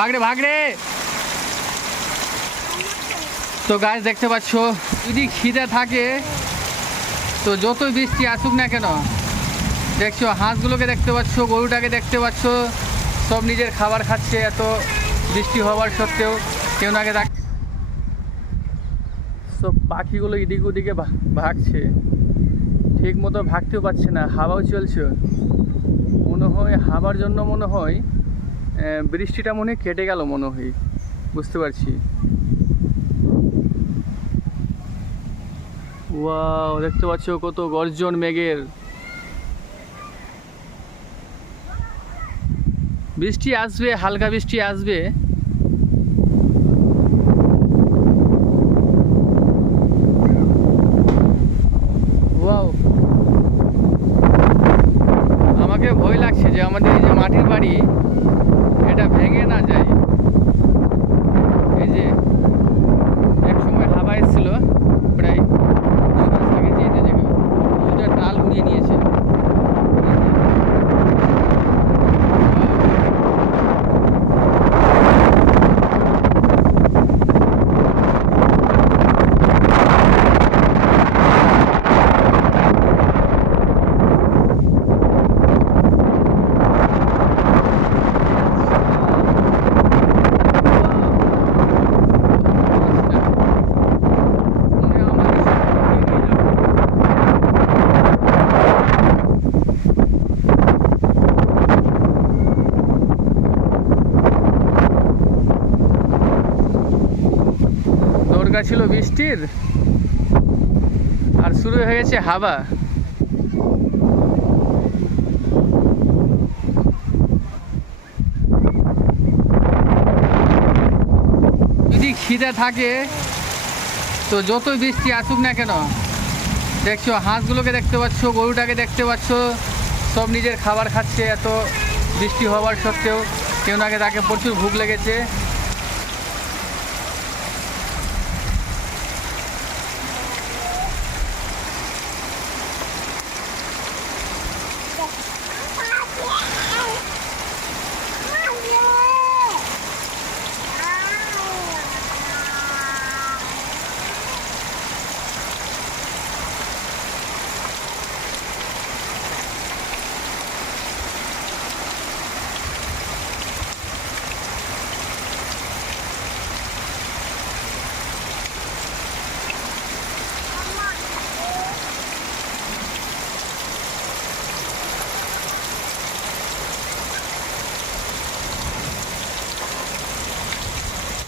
ভাগরে ভাগরে। তো গাছ দেখতে পাচ্ছ যদি খিদে থাকে। তো যতই বৃষ্টি আসুক না কেন, দেখছ, হাঁসগুলোকে দেখতে পাচ্ছ, গরুটাকে দেখতে পাচ্ছ, সব নিজের খাবার খাচ্ছে, এত বৃষ্টি হওয়ার সত্ত্বেও কেউ নাকে দেখ সব পাখিগুলো এদিক ওদিকে ভাগছে। ঠিক মতো ভাগতেও পারছে না, হাওয়াও চলছে। মনে হয়, হাওয়ার জন্য মনে হয় বৃষ্টিটা মনে কেটে গেল মনে হয়। বুঝতে পারছি। ওয়াও, দেখতে পাচ্ছ কত গর্জন মেঘের। বৃষ্টি আসবে, হালকা বৃষ্টি আসবে ওয়াও আমাকে ভয় লাগছে যে আমাদের এই যে মাটির বাড়ি এটা ভেঙে না যায়। এই যে দরকার ছিল বৃষ্টির, আর শুরু হয়ে গেছে হাওয়া। যদি খিদে থাকে, তো যতই বৃষ্টি আসুক না কেন, দেখছ হাঁসগুলোকে দেখতে পাচ্ছ, গরুটাকে দেখতে পাচ্ছ, সব নিজের খাবার খাচ্ছে, এত বৃষ্টি হওয়ার সত্ত্বেও কেউ নাকি তাকে প্রচুর ভুক লেগেছে।